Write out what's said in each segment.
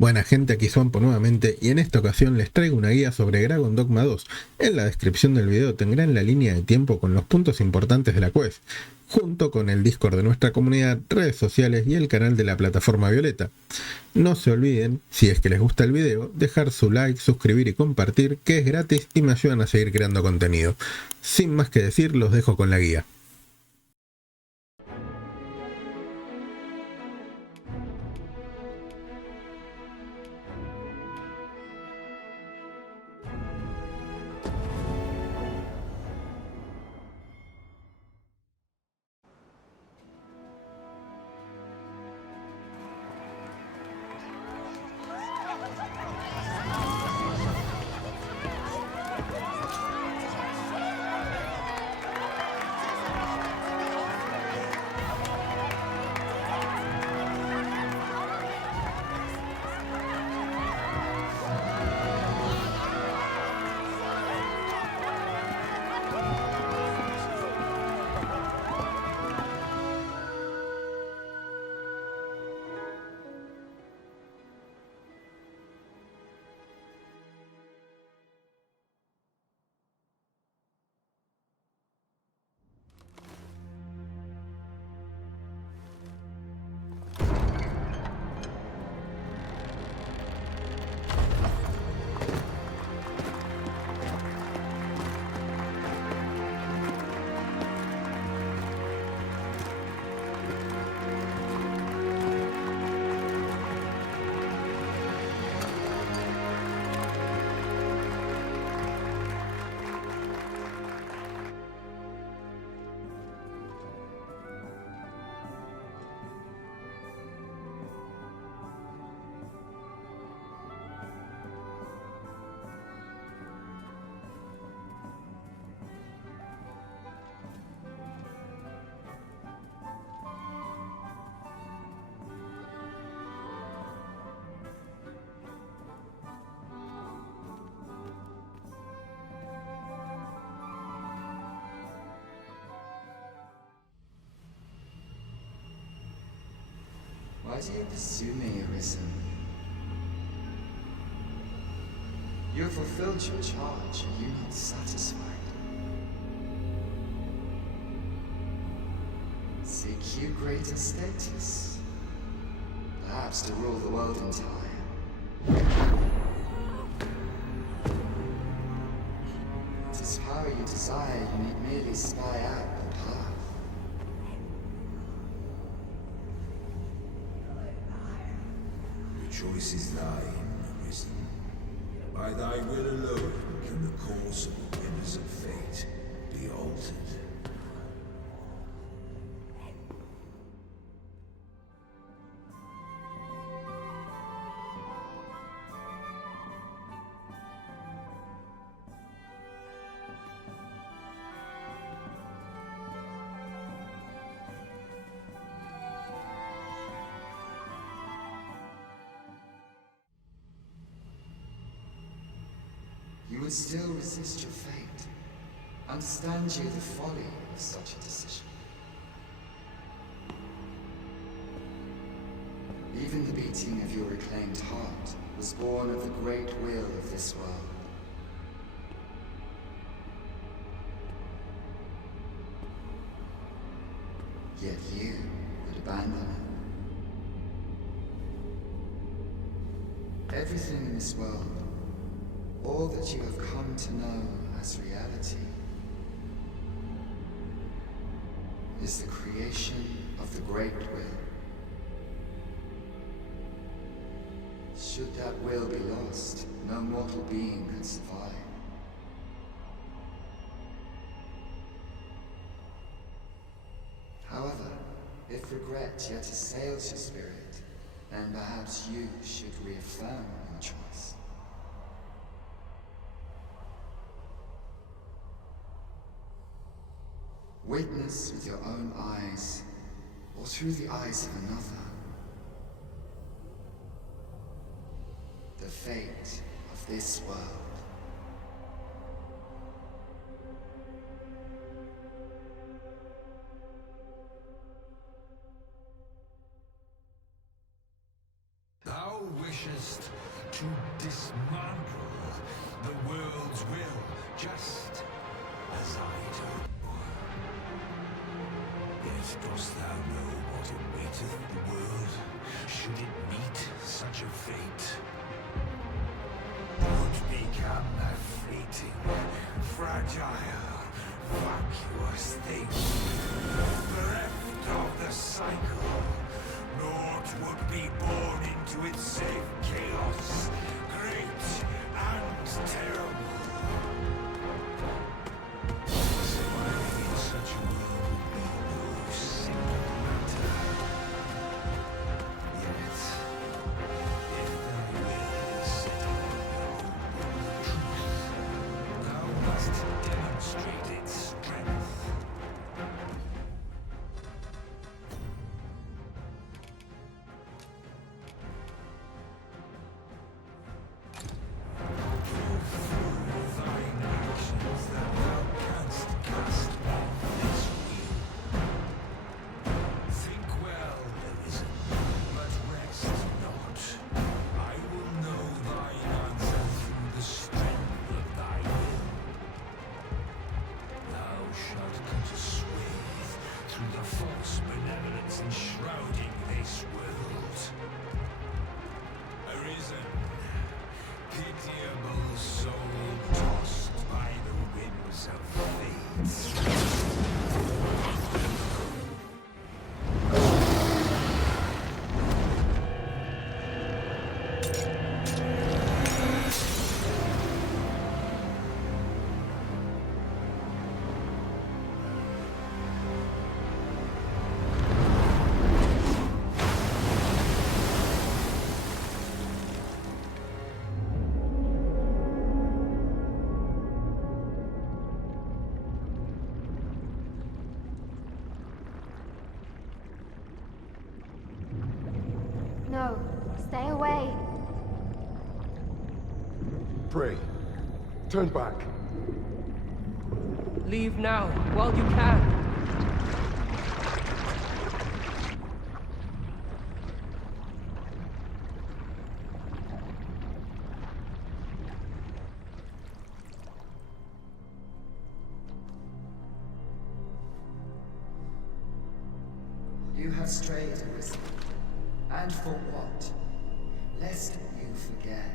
Buena gente, aquí Swampo nuevamente y en esta ocasión les traigo una guía sobre Dogma 2. En la descripción del video tendrán la línea de tiempo con los puntos importantes de la quest, junto con el Discord de nuestra comunidad, redes sociales y el canal de la plataforma Violeta. No se olviden, si es que les gusta el video, dejar su like, suscribir y compartir, que es gratis y me ayudan a seguir creando contenido. Sin más que decir, los dejo con la guía. Why do you pursue me, Arisen? You have fulfilled your charge, are you not satisfied? Seek you greater status? Perhaps to rule the world entire? It is power you desire, you need merely spy out the path. Choice is thine, Arisen. By thy will alone can the course of the winners of fate be altered. You would still resist your fate. Understand you the folly of such a decision. Even the beating of your reclaimed heart was born of the great will of this world. Yet you would abandon it. Everything in this world, all that you have come to know as reality, is the creation of the great will. Should that will be lost, no mortal being can survive. However, if regret yet assails your spirit, then perhaps you should reaffirm your choice. Witness with your own eyes, or through the eyes of another, the fate of this world. Thou wishest first to dismantle the world's will, just as I do. Yet dost thou know what awaiteth the world, should it meet such a fate? Would become a fleeting, fragile, vacuous thing, bereft of the cycle. Naught would be born into its safe chaos, great and terrible. Surviving in such a world would be no simple matter. Yet, if thy will is set on the whole truth, thou must demonstrate its strength. No, stay away. Pray. Turn back. Leave now, while you can. You have strayed, Arisen. And for what? Lest you forget.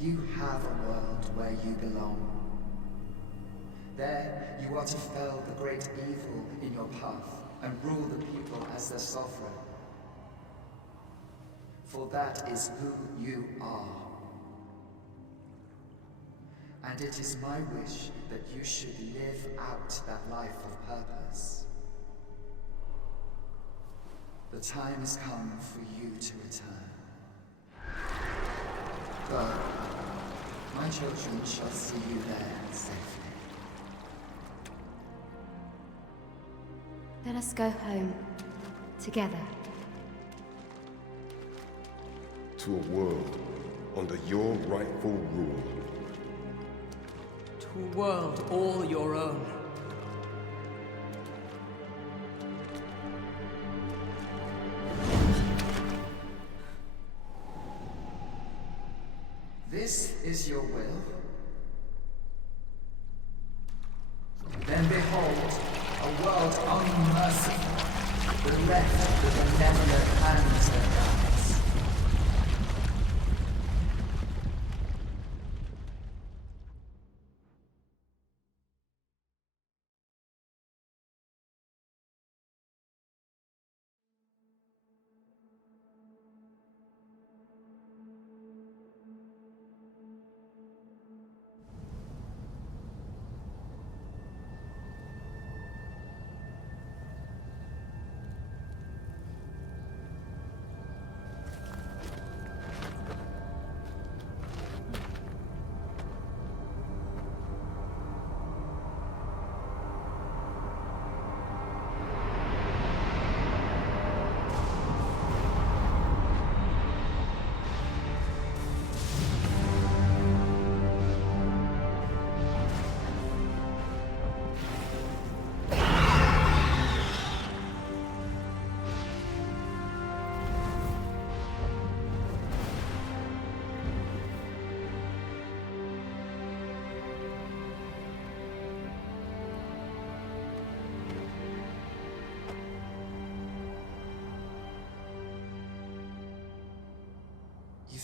You have a world where you belong. There, you are to fell the great evil in your path and rule the people as their sovereign. For that is who you are. And it is my wish that you should live out that life of purpose. The time has come for you to return. Go. My children shall see you there safely. Let us go home. Together. To a world under your rightful rule. To a world all your own. This is your will? Then behold, a world unmerciful, bereft with benevolent hands and eyes.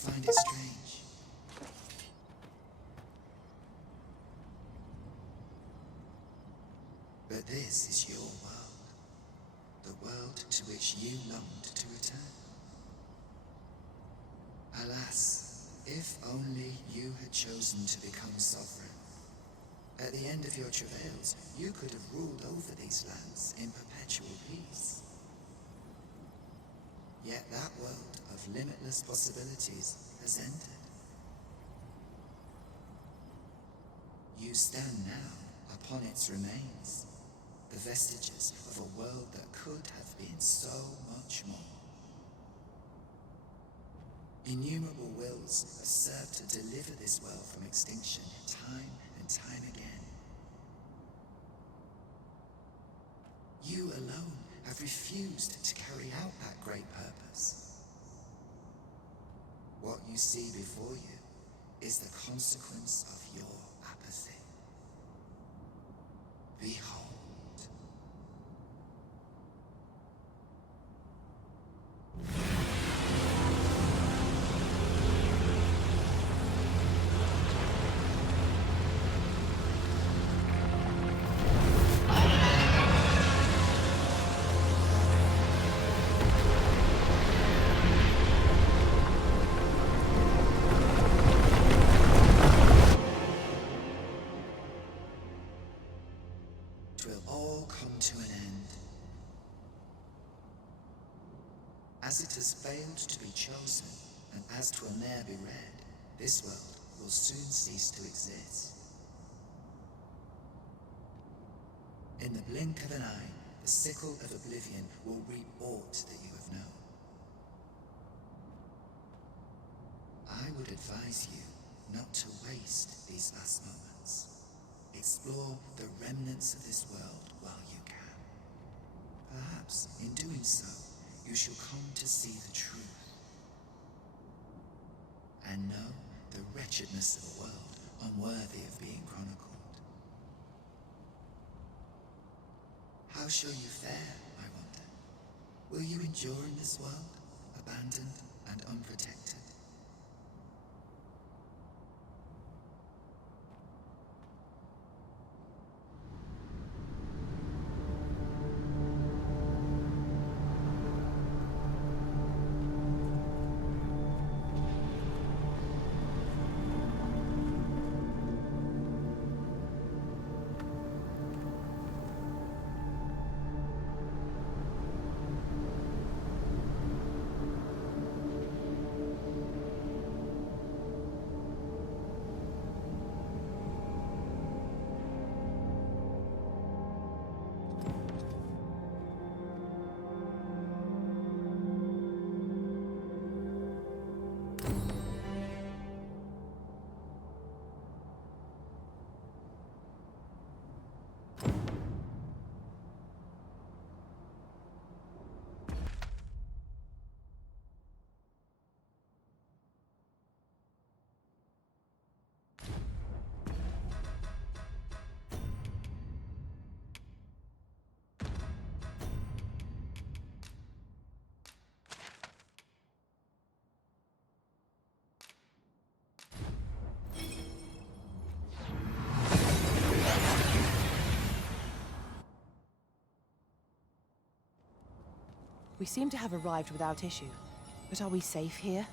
find it strange. But this is your world. The world to which you longed to return. Alas, if only you had chosen to become sovereign. At the end of your travails, you could have ruled over these lands in perpetual peace. Yet that world of limitless possibilities has ended. You stand now upon its remains, the vestiges of a world that could have been so much more. Innumerable wills have served to deliver this world from extinction time and time again. You alone have refused to carry out that great purpose. What you see before you is the consequence of your apathy. Behold. To an end. As it has failed to be chosen, and as 'twill ne'er be read, this world will soon cease to exist. In the blink of an eye, the sickle of oblivion will reap aught that you have known. I would advise you not to waste these last moments. Explore the remnants of this world while you can. Perhaps, in doing so, you shall come to see the truth. And know the wretchedness of a world unworthy of being chronicled. How shall you fare, I wonder? Will you endure in this world, abandoned and unprotected? We seem to have arrived without issue. But are we safe here?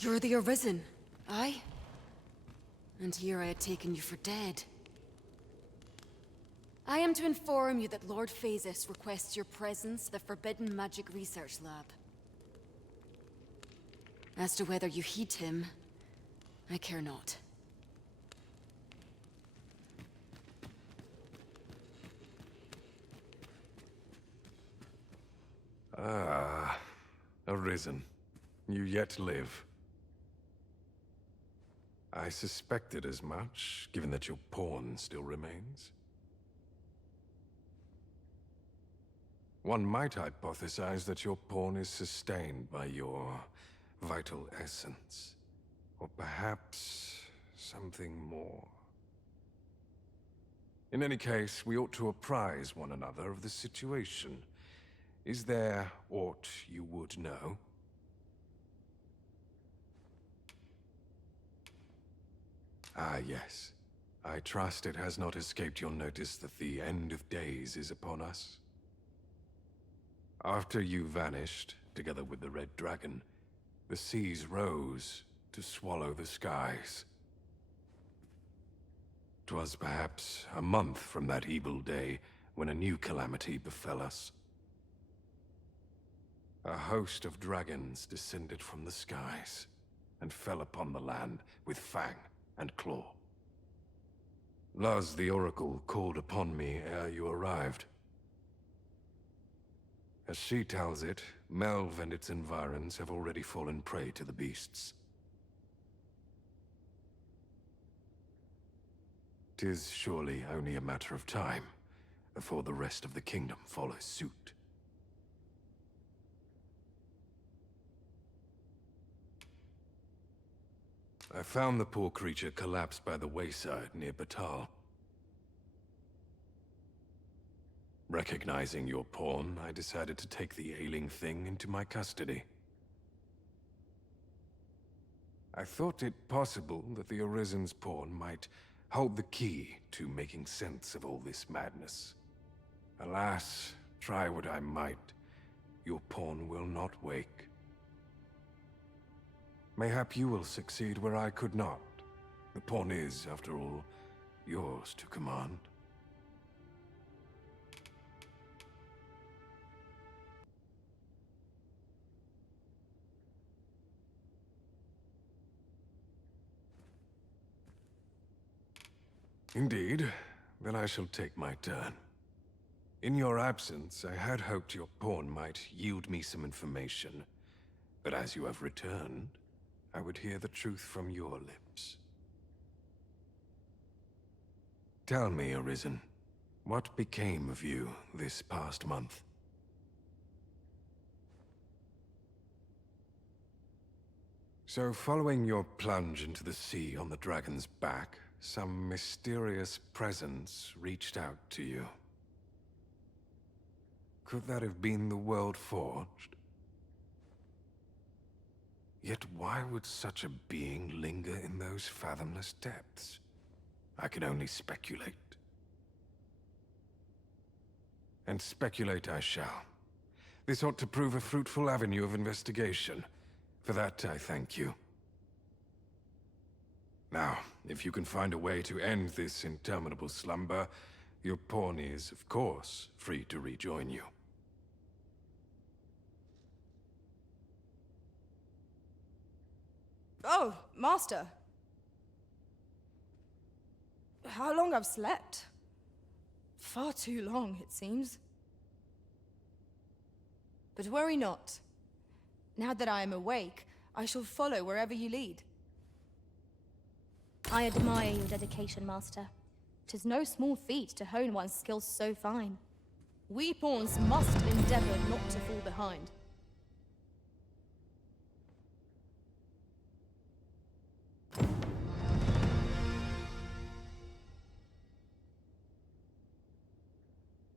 You're the Arisen, aye? And here I had taken you for dead. I am to inform you that Lord Phasis requests your presence at the Forbidden Magic Research Lab. As to whether you heed him, I care not. Ah, Arisen. You yet live. I suspected as much, given that your pawn still remains. One might hypothesize that your pawn is sustained by your vital essence. Or perhaps something more. In any case, we ought to apprise one another of the situation. Is there aught you would know? Ah, yes. I trust it has not escaped your notice that the end of days is upon us. After you vanished, together with the Red Dragon, the seas rose to swallow the skies. 'Twas perhaps a month from that evil day when a new calamity befell us. A host of dragons descended from the skies and fell upon the land with fang and claw. Luz the Oracle called upon me ere you arrived. As she tells it, Melve and its environs have already fallen prey to the beasts. 'Tis surely only a matter of time before the rest of the kingdom follows suit. I found the poor creature collapsed by the wayside near Batal. Recognizing your pawn, I decided to take the ailing thing into my custody. I thought it possible that the Arisen's pawn might hold the key to making sense of all this madness. Alas, try what I might, your pawn will not wake. Mayhap you will succeed where I could not. The pawn is, after all, yours to command. Indeed. Then I shall take my turn. In your absence, I had hoped your pawn might yield me some information. But as you have returned, I would hear the truth from your lips. Tell me, Arisen, what became of you this past month? So, following your plunge into the sea on the dragon's back, some mysterious presence reached out to you. Could that have been the World Forged? Yet why would such a being linger in those fathomless depths? I can only speculate. And speculate I shall. This ought to prove a fruitful avenue of investigation. For that, I thank you. Now, if you can find a way to end this interminable slumber, your pawn is, of course, free to rejoin you. Oh, Master. How long I've slept? Far too long, it seems. But worry not. Now that I am awake, I shall follow wherever you lead. I admire your dedication, Master. 'Tis no small feat to hone one's skills so fine. We pawns must endeavor not to fall behind.